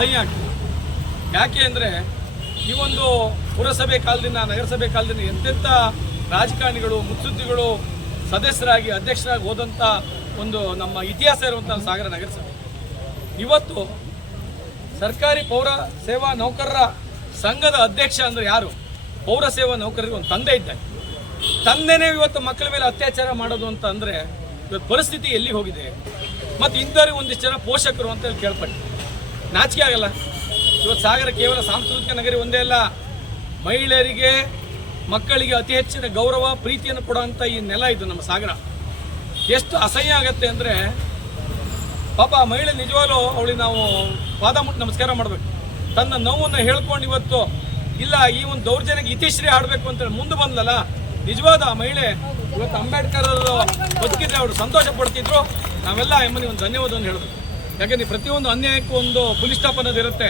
ಅಸಹ್ಯ ಆಗ್ತದೆ. ಯಾಕೆ ಅಂದರೆ ಈ ಒಂದು ಪುರಸಭೆ ಕಾಲದಿಂದ ನಗರಸಭೆ ಕಾಲದಿಂದ ಎಂತೆಂಥ ರಾಜಕಾರಣಿಗಳು ಮುತ್ಸುದ್ದಿಗಳು ಸದಸ್ಯರಾಗಿ ಅಧ್ಯಕ್ಷರಾಗಿ ಹೋದಂಥ ಒಂದು ನಮ್ಮ ಇತಿಹಾಸ ಇರುವಂಥ ಸಾಗರ ನಗರಸಭೆ. ಇವತ್ತು ಸರ್ಕಾರಿ ಪೌರ ಸೇವಾ ನೌಕರರ ಸಂಘದ ಅಧ್ಯಕ್ಷ ಅಂದರೆ ಯಾರು? ಪೌರ ಸೇವಾ ನೌಕರರಿಗೆ ಒಂದು ತಂದೆ ಇದ್ದಾರೆ. ತಂದೆನೇ ಇವತ್ತು ಮಕ್ಕಳ ಮೇಲೆ ಅತ್ಯಾಚಾರ ಮಾಡೋದು ಅಂತ ಅಂದರೆ ಇವತ್ತು ಪರಿಸ್ಥಿತಿ ಎಲ್ಲಿ ಹೋಗಿದೆ? ಮತ್ತು ಇಂಥವ್ರಿಗೆ ಒಂದಿಷ್ಟು ಜನ ಪೋಷಕರು ಅಂತ ಹೇಳಿ ಕೇಳ್ಪಟ್ಟೆ. ನಾಚಿಕೆ ಆಗಲ್ಲ? ಇವತ್ತು ಸಾಗರ ಕೇವಲ ಸಾಂಸ್ಕೃತಿಕ ನಗರಿ ಒಂದೇ ಅಲ್ಲ, ಮಹಿಳೆಯರಿಗೆ ಮಕ್ಕಳಿಗೆ ಅತಿ ಹೆಚ್ಚಿನ ಗೌರವ ಪ್ರೀತಿಯನ್ನು ಕೊಡುವಂಥ ಈ ನೆಲ ಇದು ನಮ್ಮ ಸಾಗರ. ಎಷ್ಟು ಅಸಹ್ಯ ಆಗತ್ತೆ ಅಂದರೆ ಪಾಪ ಮಹಿಳೆ ನಿಜವಾಗ್ಲೂ ಅವಳಿಗೆ ನಾವು ಪಾದ ಮುಟ್ಟು ನಮಸ್ಕಾರ ಮಾಡಬೇಕು. ತನ್ನ ನೋವನ್ನು ಹೇಳ್ಕೊಂಡು ಇವತ್ತು ಇಲ್ಲ ಈ ಒಂದು ದೌರ್ಜನ್ಯಕ್ಕೆ ಇತಿಶ್ರೀ ಆಡಬೇಕು ಅಂತೇಳಿ ಮುಂದೆ ಬಂದಲ್ಲ, ನಿಜವಾದ ಆ ಮಹಿಳೆ ಇವತ್ತು ಅಂಬೇಡ್ಕರ್ ಅವರು ಬದುಕಿದ್ರೆ ಅವರು ಸಂತೋಷ ಪಡ್ತಿದ್ರು. ನಾವೆಲ್ಲ ಎಮ್ಮನಿ ಒಂದು ಧನ್ಯವಾದವನ್ನು ಹೇಳಬೇಕು. ಯಾಕೆಂದ್ರೆ ಪ್ರತಿಯೊಂದು ಅನ್ಯಾಯಕ್ಕೂ ಒಂದು ಪುಲಿಸ್ ಸ್ಟಾಪ್ ಅನ್ನೋದು ಇರುತ್ತೆ.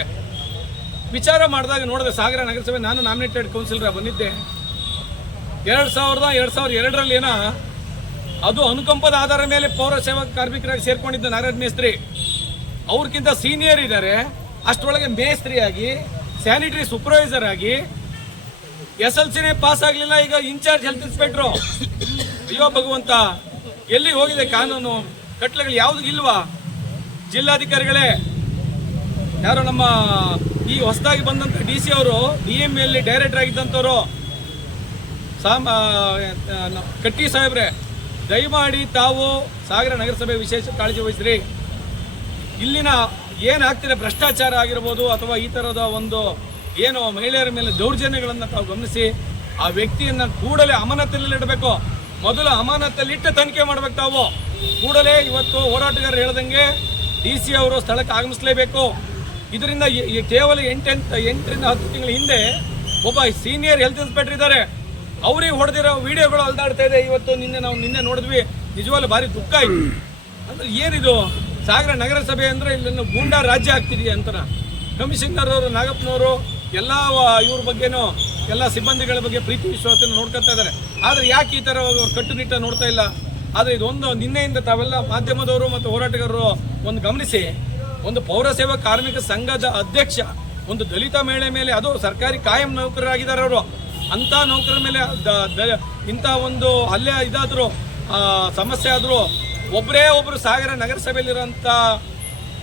ವಿಚಾರ ಮಾಡಿದಾಗ ನೋಡಿದೆ ಸಾಗರ ನಗರಸಭೆ, ನಾನು ನಾಮಿನೇಟೆಡ್ ಕೌನ್ಸಿಲರ್ ಬಂದಿದ್ದೆ 2002ರಲ್ಲಿ ಏನೋ ಅದು ಅನುಕಂಪದ ಆಧಾರದ ಮೇಲೆ ಪೌರ ಸೇವಾ ಕಾರ್ಮಿಕರಾಗಿ ಸೇರ್ಕೊಂಡಿದ್ದ ನಾರಾಯಣ ಮೇಸ್ತ್ರಿ. ಅವ್ರಿಗಿಂತ ಸೀನಿಯರ್ ಇದ್ದಾರೆ. ಅಷ್ಟರೊಳಗೆ ಮೇಸ್ತ್ರಿಯಾಗಿ ಸ್ಯಾನಿಟರಿ ಸೂಪರ್ವೈಸರ್ ಆಗಿ SLCನೇ ಪಾಸ್ ಆಗಲಿಲ್ಲ. ಈಗ ಇನ್ಚಾರ್ಜ್ ಹೆಲ್ತ್ ಇನ್ಸ್ಪೆಕ್ಟ್ರು. ಅಯ್ಯೋ ಭಗವಂತ, ಎಲ್ಲಿ ಹೋಗಿದೆ ಕಾನೂನು ಕಟ್ಲೆಗಳು? ಯಾವ್ದು ಇಲ್ವಾ? ಜಿಲ್ಲಾಧಿಕಾರಿಗಳೇ ಯಾರು ನಮ್ಮ ಈ ಹೊಸದಾಗಿ ಬಂದಂಥ DC ಅವರು DML ಡೈರೆಕ್ಟರ್ ಆಗಿದ್ದಂಥವ್ರು ಕಟ್ಟಿ ಸಾಹೇಬ್ರೆ, ದಯಮಾಡಿ ತಾವು ಸಾಗರ ನಗರಸಭೆ ವಿಶೇಷ ಕಾಳಜಿ ವಹಿಸ್ರಿ. ಇಲ್ಲಿನ ಏನಾಗ್ತಿದೆ ಭ್ರಷ್ಟಾಚಾರ ಆಗಿರ್ಬೋದು ಅಥವಾ ಈ ಥರದ ಒಂದು ಏನು ಮಹಿಳೆಯರ ಮೇಲೆ ದೌರ್ಜನ್ಯಗಳನ್ನು ತಾವು ಗಮನಿಸಿ ಆ ವ್ಯಕ್ತಿಯನ್ನು ಕೂಡಲೇ ಅಮಾನತಲ್ಲಿ ಇಡಬೇಕು. ಮೊದಲು ಅಮಾನತಲ್ಲಿಟ್ಟು ತನಿಖೆ ಮಾಡಬೇಕು ತಾವು ಕೂಡಲೇ. ಇವತ್ತು ಹೋರಾಟಗಾರರು ಹೇಳ್ದಂಗೆ DC ಅವರು ಸ್ಥಳಕ್ಕೆ ಆಗಮಿಸಲೇಬೇಕು. ಇದರಿಂದ ಕೇವಲ 8ರಿಂದ 10 ತಿಂಗಳ ಹಿಂದೆ ಒಬ್ಬ ಸೀನಿಯರ್ ಹೆಲ್ತ್ ಇನ್ಸ್ಪೆಕ್ಟರ್ ಇದ್ದಾರೆ, ಅವ್ರಿಗೆ ಹೊಡೆದಿರೋ ವಿಡಿಯೋಗಳು ಅಲ್ದಾಡ್ತಾ ಇದೆ. ಇವತ್ತು ನಿನ್ನೆ ನೋಡಿದ್ವಿ, ನಿಜವಾಗ್ಲೂ ಭಾರಿ ದುಃಖ ಆಯಿತು. ಅಂದ್ರೆ ಏನಿದು ಸಾಗರ ನಗರಸಭೆ ಅಂದರೆ ಇಲ್ಲಿ ಗೂಂಡಾ ರಾಜ್ಯ ಆಗ್ತಿದೆಯಾ ಅಂತ. ಕಮಿಷನರ್ ಅವರು ನಾಗಪ್ಪನವರು ಎಲ್ಲ ಇವ್ರ ಬಗ್ಗೆನೂ ಎಲ್ಲ ಸಿಬ್ಬಂದಿಗಳ ಬಗ್ಗೆ ಪ್ರೀತಿ ವಿಶ್ವಾಸನ ನೋಡ್ಕೊತಾ ಇದ್ದಾರೆ. ಆದರೆ ಯಾಕೆ ಈ ಥರ ಕಟ್ಟುನಿಟ್ಟ ನೋಡ್ತಾ ಇಲ್ಲ? ಆದರೆ ಇದೊಂದು ನಿನ್ನೆಯಿಂದ ತಾವೆಲ್ಲ ಮಾಧ್ಯಮದವರು ಮತ್ತು ಹೋರಾಟಗಾರರು ಒಂದು ಗಮನಿಸಿ, ಒಂದು ಪೌರ ಸೇವಾ ಕಾರ್ಮಿಕ ಸಂಘದ ಅಧ್ಯಕ್ಷ ಒಂದು ದಲಿತ ಮಹಿಳೆ ಮೇಲೆ, ಅದು ಸರ್ಕಾರಿ ಕಾಯಂ ನೌಕರರಾಗಿದ್ದಾರೆ ಅವರು, ಅಂಥ ನೌಕರರ ಮೇಲೆ ಇಂಥ ಒಂದು ಹಲ್ಲೆ ಇದಾದರೂ ಸಮಸ್ಯೆ ಆದರೂ ಒಬ್ಬರು ಸಾಗರ ನಗರಸಭೆಯಲ್ಲಿರೋಂಥ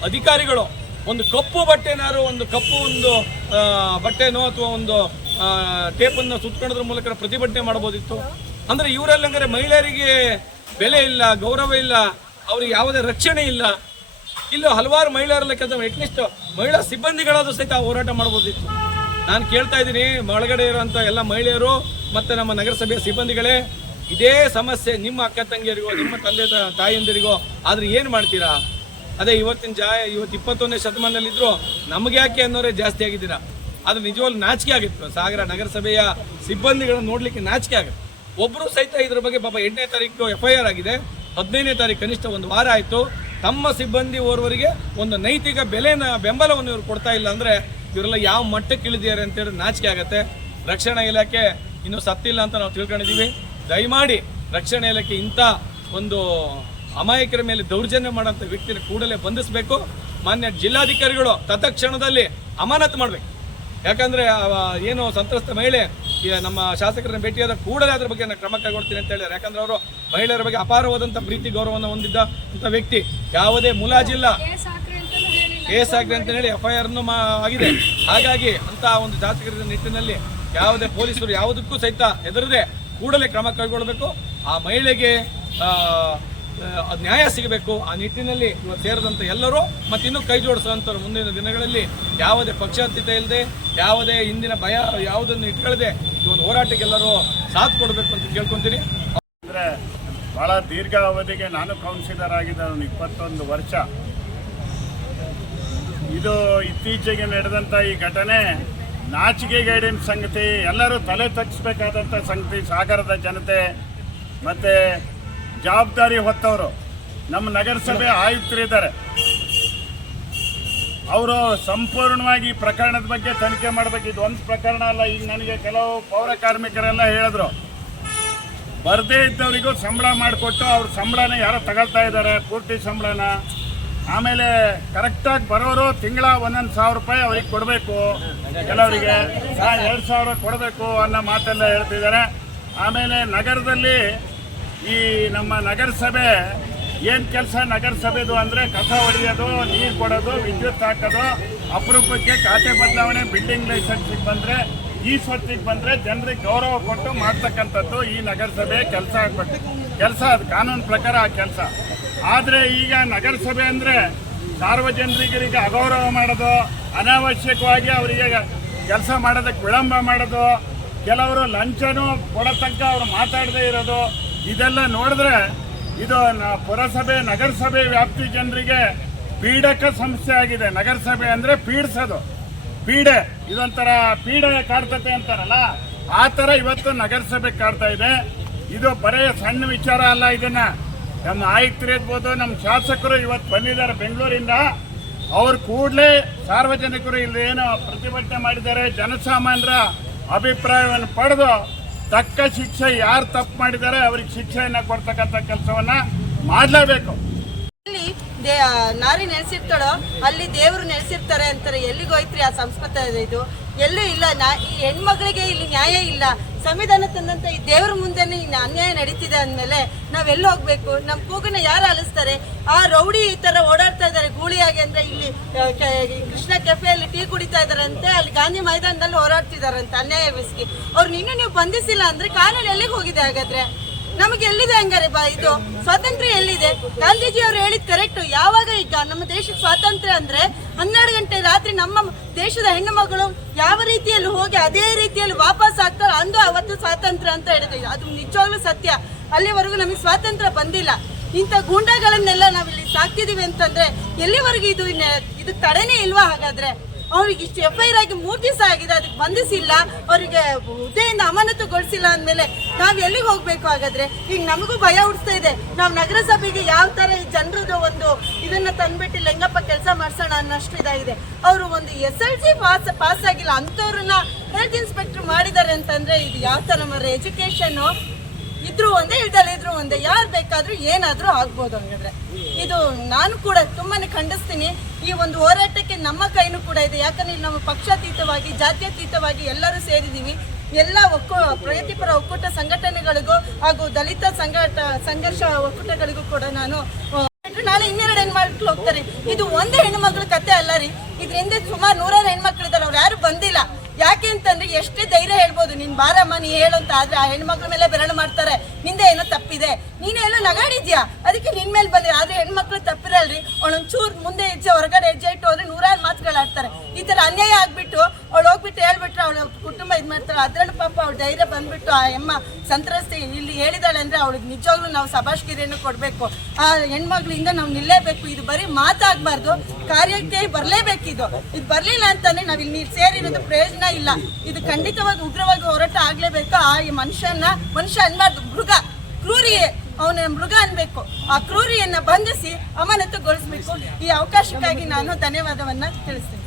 ಅಧಿಕಾರಿಗಳು ಒಂದು ಕಪ್ಪು ಬಟ್ಟೆನಾರು ಒಂದು ಬಟ್ಟೆನೋ ಅಥವಾ ಒಂದು ಟೇಪನ್ನು ಸುತ್ಕೊಳ್ಳೋದ್ರ ಮೂಲಕ ಪ್ರತಿಭಟನೆ ಮಾಡ್ಬೋದಿತ್ತು. ಅಂದರೆ ಇವರೆಲ್ಲ ಹಂಗಾರೆ ಮಹಿಳೆಯರಿಗೆ ಬೆಲೆ ಇಲ್ಲ, ಗೌರವ ಇಲ್ಲ, ಅವ್ರಿಗೆ ಯಾವುದೇ ರಕ್ಷಣೆ ಇಲ್ಲ. ಇಲ್ಲೂ ಹಲವಾರು ಮಹಿಳೆಯರೆಲ್ಲ ಕೆಲಸ, ಅಟ್ಲೀಸ್ಟ್ ಮಹಿಳಾ ಸಿಬ್ಬಂದಿಗಳಾದರೂ ಸಹಿತ ಹೋರಾಟ ಮಾಡ್ಬೋದಿತ್ತು. ನಾನು ಕೇಳ್ತಾ ಇದ್ದೀನಿ, ಒಳಗಡೆ ಇರುವಂಥ ಎಲ್ಲ ಮಹಿಳೆಯರು ಮತ್ತು ನಮ್ಮ ನಗರಸಭೆಯ ಸಿಬ್ಬಂದಿಗಳೇ, ಇದೇ ಸಮಸ್ಯೆ ನಿಮ್ಮ ಅಕ್ಕ ತಂಗಿಯರಿಗೋ ನಿಮ್ಮ ತಂದೆ ತಾಯಿಯಂದಿರಿಗೋ ಆದರೆ ಏನು ಮಾಡ್ತೀರಾ? ಅದೇ ಇವತ್ತು 21ನೇ ಶತಮಾನದಲ್ಲಿದ್ದರೂ ನಮಗೆ ಯಾಕೆ ಅನ್ನೋರೇ ಜಾಸ್ತಿ ಆಗಿದ್ದೀರಾ. ಅದು ನಿಜವಾಗ್ಲೂ ನಾಚಿಕೆ ಆಗಿತ್ತು. ಸಾಗರ ನಗರಸಭೆಯ ಸಿಬ್ಬಂದಿಗಳನ್ನು ನೋಡಲಿಕ್ಕೆ ನಾಚಿಕೆ ಆಗುತ್ತೆ. ಒಬ್ಬರು ಸಹಿತ ಇದ್ರ ಬಗ್ಗೆ ಪಾಪ 8ನೇ ತಾರೀಕು FIR ಆಗಿದೆ, 15ನೇ ತಾರೀಕು ಕನಿಷ್ಠ 1 ವಾರ ಆಯಿತು. ತಮ್ಮ ಸಿಬ್ಬಂದಿ ಓರ್ವರಿಗೆ ಒಂದು ನೈತಿಕ ಬೆಂಬಲವನ್ನು ಇವರು ಕೊಡ್ತಾ ಇಲ್ಲ ಅಂದರೆ ಇವರೆಲ್ಲ ಯಾವ ಮಟ್ಟಕ್ಕೆ ಇಳಿದಿದ್ದಾರೆ ಅಂತೇಳಿ ನಾಚಿಕೆ ಆಗುತ್ತೆ. ರಕ್ಷಣಾ ಇಲಾಖೆ ಇನ್ನೂ ಸತ್ತಿಲ್ಲ ಅಂತ ನಾವು ತಿಳ್ಕೊಂಡಿದ್ದೀವಿ. ದಯಮಾಡಿ ರಕ್ಷಣಾ ಇಲಾಖೆ ಇಂಥ ಒಂದು ಅಮಾಯಕರ ಮೇಲೆ ದೌರ್ಜನ್ಯ ಮಾಡೋಂಥ ವ್ಯಕ್ತಿನ ಕೂಡಲೇ ಬಂಧಿಸಬೇಕು. ಮಾನ್ಯ ಜಿಲ್ಲಾಧಿಕಾರಿಗಳು ತತ್ಕ್ಷಣದಲ್ಲಿ ಅಮಾನತು ಮಾಡಬೇಕು. ಯಾಕಂದರೆ ಏನು ಸಂತ್ರಸ್ತ ಮಹಿಳೆ ನಮ್ಮ ಶಾಸಕರನ್ನ ಭೇಟಿಯಾದ ಕೂಡಲೇ ಅದ್ರ ಬಗ್ಗೆ ನಾನು ಕ್ರಮ ಕೈಗೊಳ್ತೀನಿ ಅಂತ ಹೇಳಿದ್ದಾರೆ. ಯಾಕಂದರೆ ಅವರು ಮಹಿಳೆಯರ ಬಗ್ಗೆ ಅಪಾರವಾದಂಥ ಪ್ರೀತಿ ಗೌರವವನ್ನು ಹೊಂದಿದ್ದ ಅಂಥ ವ್ಯಕ್ತಿ. ಯಾವುದೇ ಮುಲಾಜಿಲ್ಲ, ಕೇಸ್ ಆಗ್ರಿ ಅಂತ ಹೇಳಿ FIR ಆಗಿದೆ. ಹಾಗಾಗಿ ಅಂತ ಒಂದು ಜಾತಕರ ನಿಟ್ಟಿನಲ್ಲಿ ಯಾವುದೇ ಪೊಲೀಸರು ಯಾವುದಕ್ಕೂ ಸಹಿತ ಹೆದರದೆ ಕೂಡಲೇ ಕ್ರಮ ಕೈಗೊಳ್ಳಬೇಕು. ಆ ಮಹಿಳೆಗೆ ನ್ಯಾಯ ಸಿಗಬೇಕು. ಆ ನಿಟ್ಟಿನಲ್ಲಿ ಇವತ್ತು ಸೇರಿದಂಥ ಎಲ್ಲರೂ ಮತ್ತು ಇನ್ನೂ ಕೈ ಜೋಡಿಸುವಂಥವ್ರು ಮುಂದಿನ ದಿನಗಳಲ್ಲಿ ಯಾವುದೇ ಪಕ್ಷಾತೀತ ಇಲ್ಲದೆ, ಯಾವುದೇ ಹಿಂದಿನ ಭಯ ಯಾವುದನ್ನು ಇಟ್ಕೊಳ್ಳದೆ ಈ ಒಂದು ಹೋರಾಟಕ್ಕೆ ಎಲ್ಲರೂ ಸಾಥ್ ಕೊಡಬೇಕು ಅಂತ ಕೇಳ್ಕೊತೀನಿ. ಅಂದರೆ ಭಾಳ ದೀರ್ಘ ಅವಧಿಗೆ ನಾನು ಕೌನ್ಸಿಲರ್ ಆಗಿದ್ದ 21 ವರ್ಷ. ಇದು ಇತ್ತೀಚೆಗೆ ನಡೆದಂಥ ಈ ಘಟನೆ ನಾಚಿಕೆಗೇಡಿನ ಸಂಗತಿ, ಎಲ್ಲರೂ ತಲೆ ತಗ್ಗಿಸ್ಬೇಕಾದಂಥ ಸಂಗತಿ. ಸಾಗರದ ಜನತೆ ಮತ್ತು ಜವಾಬ್ದಾರಿ ಹೊತ್ತವರು ನಮ್ಮ ನಗರಸಭೆ ಆಯುಕ್ತರಿದ್ದಾರೆ, ಅವರು ಸಂಪೂರ್ಣವಾಗಿ ಪ್ರಕರಣದ ಬಗ್ಗೆ ತನಿಖೆ ಮಾಡಬೇಕು. ಇದು ಒಂದು ಪ್ರಕರಣ ಅಲ್ಲ. ಈಗ ನನಗೆ ಕೆಲವು ಪೌರ ಕಾರ್ಮಿಕರೆಲ್ಲ ಹೇಳಿದ್ರು, ಬರದೇ ಇದ್ದವರಿಗೂ ಸಂಬಳ ಮಾಡಿಕೊಟ್ಟು ಅವ್ರ ಸಂಬಳನ ಯಾರೋ ತಗೊಳ್ತಾ ಇದ್ದಾರೆ, ಪೂರ್ತಿ ಸಂಬಳನ. ಆಮೇಲೆ ಕರೆಕ್ಟಾಗಿ ಬರೋರು ತಿಂಗಳ 1,000 ರೂಪಾಯಿ ಅವ್ರಿಗೆ ಕೊಡಬೇಕು, ಕೆಲವರಿಗೆ 2,000 ಕೊಡಬೇಕು ಅನ್ನೋ ಮಾತೆಲ್ಲ ಹೇಳ್ತಿದ್ದಾರೆ. ಆಮೇಲೆ ನಗರದಲ್ಲಿ ಈ ನಮ್ಮ ನಗರಸಭೆ ಏನು ಕೆಲಸ ನಗರಸಭೆದು ಅಂದರೆ ಕಸ ಹೊಡೆಯೋದು, ನೀರು ಕೊಡೋದು, ವಿದ್ಯುತ್ ಹಾಕೋದು, ಅಪರೂಪಕ್ಕೆ ಖಾತೆ ಬದಲಾವಣೆ, ಬಿಲ್ಡಿಂಗ್ ಲೈಸೆನ್ಸಿಗೆ ಬಂದರೆ, ಈ ಸ್ವತ್ತಿಗೆ ಬಂದರೆ ಜನರಿಗೆ ಗೌರವ ಕೊಟ್ಟು ಮಾಡ್ತಕ್ಕಂಥದ್ದು ಈ ನಗರಸಭೆ ಕೆಲಸ ಆಗಬೇಕು. ಕೆಲಸ ಅದು ಕಾನೂನು ಪ್ರಕಾರ ಆ ಕೆಲಸ. ಆದರೆ ಈಗ ನಗರಸಭೆ ಅಂದರೆ ಸಾರ್ವಜನಿಕರಿಗೆ ಅಗೌರವ ಮಾಡೋದು, ಅನಾವಶ್ಯಕವಾಗಿ ಅವರಿಗೆ ಕೆಲಸ ಮಾಡೋದಕ್ಕೆ ವಿಳಂಬ ಮಾಡೋದು, ಕೆಲವರು ಲಂಚನೂ ಕೊಡೋ ತನಕ ಅವರು ಮಾತಾಡದೇ ಇರೋದು, ಇದೆಲ್ಲ ನೋಡಿದ್ರೆ ಇದು ಪುರಸಭೆ ನಗರಸಭೆ ವ್ಯಾಪ್ತಿ ಜನರಿಗೆ ಪೀಡಕ ಸಂಸ್ಥೆ ಆಗಿದೆ. ನಗರಸಭೆ ಅಂದರೆ ಪೀಡಿಸೋದು, ಪೀಡೆ, ಇದೊಂಥರ ಪೀಡೆ ಕಾಡ್ತತೆ ಅಂತಾರಲ್ಲ, ಆ ಥರ ಇವತ್ತು ನಗರಸಭೆ ಕಾಡ್ತಾ ಇದೆ. ಇದು ಬರೀ ಸಣ್ಣ ವಿಚಾರ ಅಲ್ಲ. ಇದನ್ನ ನಮ್ಮ ಆಯುಕ್ತರು ಇರ್ಬೋದು, ನಮ್ಮ ಶಾಸಕರು ಇವತ್ತು ಬಂದಿದ್ದಾರೆ ಬೆಂಗಳೂರಿಂದ. ಅವ್ರು ಕೂಡಲೇ ಸಾರ್ವಜನಿಕರು ಇಲ್ಲಿ ಏನು ಪ್ರತಿಭಟನೆ ಮಾಡಿದ್ದಾರೆ, ಜನಸಾಮಾನ್ಯರ ಅಭಿಪ್ರಾಯವನ್ನು ಪಡೆದು ತಕ್ಕ ಶಿಕ್ಷೆ, ಯಾರು ತಪ್ಪು ಮಾಡಿದ್ದಾರೆ ಅವ್ರಿಗೆ ಶಿಕ್ಷೆಯನ್ನು ಕೊಡ್ತಕ್ಕಂಥ ಕೆಲಸವನ್ನ ಮಾಡಲೇಬೇಕು. ನಾರಿ ನೆಲೆಸಿರ್ತಾಳೋ ಅಲ್ಲಿ ದೇವರು ನೆಲೆಸಿರ್ತಾರೆ ಅಂತಾರೆ. ಎಲ್ಲಿಗೆ ಹೋಯ್ತ್ರಿ ಆ ಸಂಸ್ಕೃತ? ಇದು ಎಲ್ಲೂ ಇಲ್ಲ. ಈ ಹೆಣ್ಮಕ್ಳಿಗೆ ಇಲ್ಲಿ ನ್ಯಾಯ ಇಲ್ಲ. ಸಂವಿಧಾನ ತಂದಂತ ಈ ದೇವ್ರ ಮುಂದೆನೇ ಅನ್ಯಾಯ ನಡೀತಿದೆ ಅಂದಮೇಲೆ ನಾವೆಲ್ಲಿ ಹೋಗ್ಬೇಕು? ನಮ್ಮ ಕೂಗನ್ನ ಯಾರು ಆಲಿಸ್ತಾರೆ? ಆ ರೌಡಿ ಈ ತರ ಓಡಾಡ್ತಾ ಇದ್ದಾರೆ ಗೂಳಿಯಾಗಿ. ಅಂದ್ರೆ ಇಲ್ಲಿ ಕೃಷ್ಣ ಕೆಫೆಯಲ್ಲಿ ಟೀ ಕುಡಿತಾ ಇದಾರಂತೆ, ಅಲ್ಲಿ ಗಾಂಧಿ ಮೈದಾನದಲ್ಲಿ ಹೋರಾಡ್ತಿದಾರಂತೆ ಅನ್ಯಾಯ ಬಿಸ್ಕಿ. ಅವ್ರನ್ನ ಇನ್ನೂ ನೀವು ಬಂಧಿಸಿಲ್ಲ ಅಂದ್ರೆ ಕಾನೂನು ಎಲ್ಲಿಗೆ ಹೋಗಿದೆ? ಹಾಗಾದ್ರೆ ನಮಗೆ ಎಲ್ಲಿದೆ ಹಂಗಾರೆ ಇದು ಸ್ವಾತಂತ್ರ್ಯ ಎಲ್ಲಿದೆ? ಗಾಂಧೀಜಿ ಅವರು ಹೇಳಿದ್ ಕರೆಕ್ಟ್. ಯಾವಾಗ ಈಗ ನಮ್ಮ ದೇಶಕ್ಕೆ ಸ್ವಾತಂತ್ರ್ಯ ಅಂದ್ರೆ 12 ಗಂಟೆ ರಾತ್ರಿ ನಮ್ಮ ದೇಶದ ಹೆಣ್ಣು ಮಗಳು ಯಾವ ರೀತಿಯಲ್ಲಿ ಹೋಗಿ ಅದೇ ರೀತಿಯಲ್ಲಿ ವಾಪಸ್ ಆಗ್ತಾರೆ, ಅಂದು ಅವತ್ತು ಸ್ವಾತಂತ್ರ್ಯ ಅಂತ ಹೇಳಿದೆ. ಅದು ನಿಜವಾಗ್ಲೂ ಸತ್ಯ. ಅಲ್ಲಿವರೆಗೂ ನಮಗೆ ಸ್ವಾತಂತ್ರ್ಯ ಬಂದಿಲ್ಲ. ಇಂಥ ಗೂಂಡಾಗಳನ್ನೆಲ್ಲ ನಾವಿಲ್ಲಿ ಸಾಕ್ತಿದೀವಿ ಅಂತಂದ್ರೆ ಎಲ್ಲಿವರೆಗೂ ಇದು ತಡೆನೇ ಇಲ್ವಾ? ಹಾಗಾದ್ರೆ ಅವ್ರಿಗೆ ಇಷ್ಟು FIR ಆಗಿ 3 ದಿವಸ ಆಗಿದೆ, ಅದಕ್ಕೆ ಬಂಧಿಸಿಲ್ಲ, ಅವರಿಗೆ ಹುದ್ದೆಯಿಂದ ಅಮಾನತುಗೊಳಿಸಿಲ್ಲ ಅಂದಮೇಲೆ ನಾವ್ ಎಲ್ಲಿಗೆ ಹೋಗ್ಬೇಕು? ಹಾಗಾದ್ರೆ ಈಗ ನಮಗೂ ಭಯ ಹುಡ್ಸ್ತಾ ಇದೆ. ನಾವು ನಗರಸಭೆಗೆ ಯಾವ ತರ ಈ ಜನರದು ಒಂದು ಇದನ್ನ ತಂದ್ಬಿಟ್ಟು ಲಿಂಗಪ್ಪ ಕೆಲಸ ಮಾಡ್ಸೋಣ ಅನ್ನಷ್ಟು ಇದಾಗಿದೆ. ಅವರು ಒಂದು SLC ಪಾಸ್ ಆಗಿಲ್ಲ ಅಂತವ್ರನ್ನ ಹೆಲ್ತ್ ಇನ್ಸ್ಪೆಕ್ಟರ್ ಮಾಡಿದ್ದಾರೆ ಅಂತಂದ್ರೆ ಇದು ಯಾವ ತರ ಮರ? ಎಜುಕೇಶನ್ ಇದ್ರು ಒಂದೇ, ಇಲ್ದಲ್ಲ ಇದ್ರು ಒಂದೇ, ಯಾರು ಬೇಕಾದ್ರೂ ಏನಾದ್ರೂ ಆಗ್ಬೋದು. ಹಂಗಾದ್ರೆ ಇದು ನಾನು ಕೂಡ ತುಂಬಾನೇ ಖಂಡಿಸ್ತೀನಿ. ಈ ಒಂದು ಹೋರಾಟಕ್ಕೆ ನಮ್ಮ ಕೈನೂ ಕೂಡ ಇದೆ. ಯಾಕಂದ್ರೆ ಇಲ್ಲಿ ನಮ್ಮ ಪಕ್ಷಾತೀತವಾಗಿ, ಜಾತ್ಯತೀತವಾಗಿ ಎಲ್ಲರೂ ಸೇರಿದೀವಿ. ಎಲ್ಲ ಪ್ರಗತಿಪರ ಒಕ್ಕೂಟ ಸಂಘಟನೆಗಳಿಗೂ ಹಾಗೂ ದಲಿತ ಸಂಘರ್ಷ ಒಕ್ಕೂಟಗಳಿಗೂ ಕೂಡ ನಾನು ನಾಳೆ 12 ಹೆಣ್ಮಕ್ಳು ಹೋಗ್ತಾರೆ. ಇದು ಒಂದೇ ಹೆಣ್ಣು ಮಗಳ ಕತೆ ಅಲ್ಲ ರೀ. ಇದ್ರಿಂದ ಸುಮಾರು 100 ಹೆಣ್ಮಕ್ಳು ಇದ್ದಾರೆ, ಅವ್ರು ಯಾರು ಬಂದಿಲ್ಲ. ಯಾಕೆ ಅಂತಂದ್ರೆ ಎಷ್ಟೇ ಧೈರ್ಯ ಹೇಳ್ಬೋದು, ನೀನ್ ಬಾರಮ್ಮ ನೀ ಹೇಳು ಅಂತ, ಆದ್ರೆ ಆ ಹೆಣ್ಮಕ್ಳ ಮೇಲೆ ಬೆರಳು ಮಾಡ್ತಾರೆ. ನಿಂದೆ ಏನೋ ತಪ್ಪಿದೆ, ನೀನೇನೋ ನಗಾಡಿದ್ಯಾ, ಅದಕ್ಕೆ ನಿನ್ ಮೇಲೆ ಬಂದಿರ. ಆದ್ರೆ ಹೆಣ್ಮಕ್ಳು ತಪ್ಪಿರಲ್ರಿ. ಅವಳೊಂಚೂರು ಮುಂದೆ ಹೆಜ್ಜೆ ಹೊರಗಡೆ ಹೆಜ್ಜೆ ಇಟ್ಟು ಹೋದ್ರೆ 100 ಮಾತುಗಳಾಡ್ತಾರೆ. ಈ ತರ ಅನ್ಯಾಯ ಆಗ್ಬಿಟ್ಟು ಅವಳು ಹೋಗ್ಬಿಟ್ಟು ಹೇಳ್ಬಿಟ್ರೆ ಅವಳ ಕುಟುಂಬ ಇದ್ ಮಾಡ್ತಾರೆ. ಅದ್ರಲ್ಲಿ ಪಾಪ ಅವಳ ಧೈರ್ಯ ಬಂದ್ಬಿಟ್ಟು ಆ ಅಮ್ಮ ಸಂತ್ರಸ್ತೆ ಇಲ್ಲಿ ಹೇಳಿದಾಳೆ ಅಂದ್ರೆ ಅವಳಿಗೆ ನಿಜವಾಗ್ಲೂ ನಾವು ಶಬಾಷ್ಗಿರಿಯನ್ನು ಕೊಡ್ಬೇಕು. ಆ ಹೆಣ್ಮಕ್ಳಿಂದ ನಾವು ನಿಲ್ಲೇಬೇಕು. ಇದು ಬರೀ ಮಾತಾಗ್ಬಾರ್ದು, ಕಾರ್ಯಕ್ಕೆ ಬರ್ಲೇಬೇಕು. ಇದು ಬರ್ಲಿಲ್ಲ ಅಂತಂದ್ರೆ ನಾವ್ ಇಲ್ಲಿ ಸೇರಿರೋದು ಪ್ರಯೋಜನ ಇಲ್ಲ. ಇದು ಖಂಡಿತವಾಗಿ ಉಗ್ರವಾಗಿ ಹೋರಾಟ ಆಗ್ಲೇಬೇಕು. ಆ ಮನುಷ್ಯ ಅನ್ಬಾರ್ದು, ಮೃಗ, ಕ್ರೂರಿಯೇ, ಅವನ ಮೃಗ ಅನ್ಬೇಕು. ಆ ಕ್ರೂರಿಯನ್ನ ಬಂಧಿಸಿ ಅಮಾನತುಗೊಳಿಸ್ಬೇಕು. ಈ ಅವಕಾಶಕ್ಕಾಗಿ ನಾನು ಧನ್ಯವಾದವನ್ನ ತಿಳಿಸ್ತೇನೆ.